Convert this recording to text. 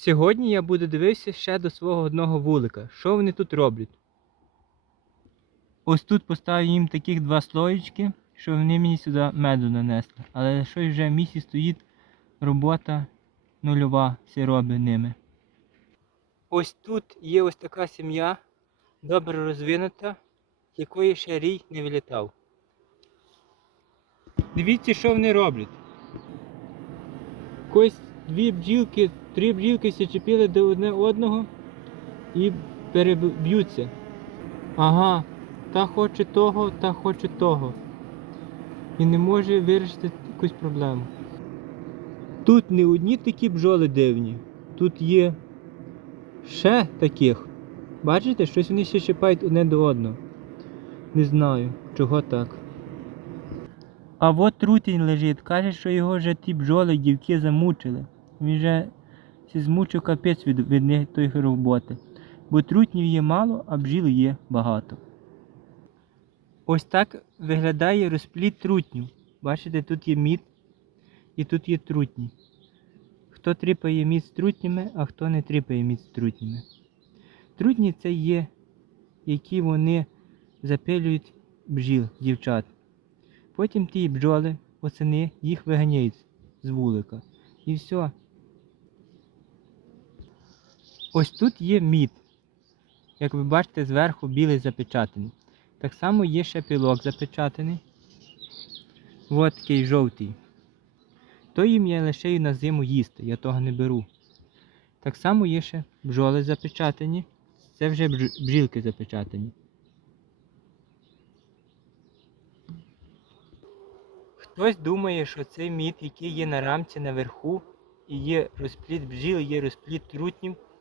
Сьогодні я буду дивитися ще до свого одного вулика. Що вони тут роблять? Ось тут поставив їм таких два слоєчки, що вони мені сюди меду нанесли. Але щось вже місяць стоїть робота нульова всі робить ними. Ось тут є ось така сім'я, добре розвинута, якої ще рій не вилітав. Дивіться, що вони роблять. Ось дві бджілки, три бджілки зачепили до одне одного і переб'ються. Ага, та хоче того, та хоче того. І не може вирішити якусь проблему. Тут не одні такі бджоли дивні, тут є ще таких. Бачите, щось вони ще чіпають одне до одного. Не знаю, чого так. А от трутень лежить, каже, що його вже ті бджоли дівки замучили. Він сі змучив капець від, від них тої роботи. Бо трутнів є мало, а бджіл є багато. Ось так виглядає розпліт трутнів. Бачите, тут є мід і тут є трутні. Хто тріпає мід з трутнями, а хто не тріпає мід з трутнями. Трутні це є, які вони запилюють бджіл, дівчат. Потім ті бджоли, осени, їх виганяють з вулика. І все. Ось тут є мід. Як ви бачите, зверху білий запечатаний. Так само є ще пілок запечатаний. Ось такий жовтий. То їм я лишаю на зиму їсти, я того не беру. Так само є ще бджоли запечатані. Це вже бджілки запечатані. Хтось думає, що цей мід, який є на рамці наверху, і є розпліт бджіл, є розпліт трутнів,